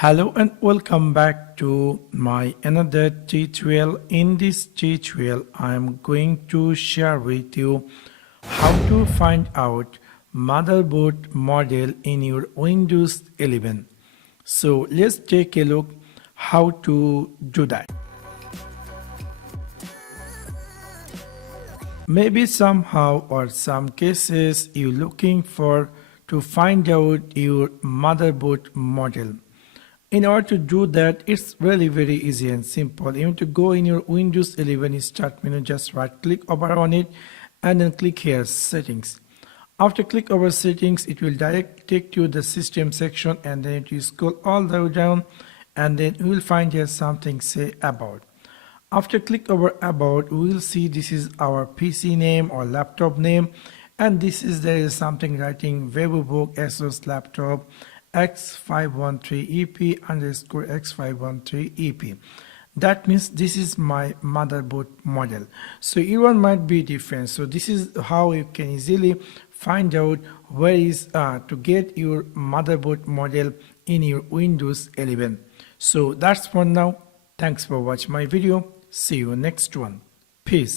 Hello and welcome back to my another tutorial. In this tutorial I am going to share with you how to find out motherboard model in your Windows 11. So let's take a look how to do that. Maybe somehow or some cases you're looking for to find out your motherboard model. In order to do that, it's really very easy and simple. You need to go in your Windows 11 start menu, just right click over on it and then click here settings. After click over settings, it will direct take to the system section and then you scroll all the way down and then you will find here something say about. After click over about, we will see this is our PC name or laptop name, and this is there is something writing VivoBook ASUS laptop X513EP underscore X513EP. That means this is my motherboard model. So your one might be different. So this is how you can easily find out where is to get your motherboard model in your Windows 11. So that's for now. Thanks for watching my video. See you next one. Peace.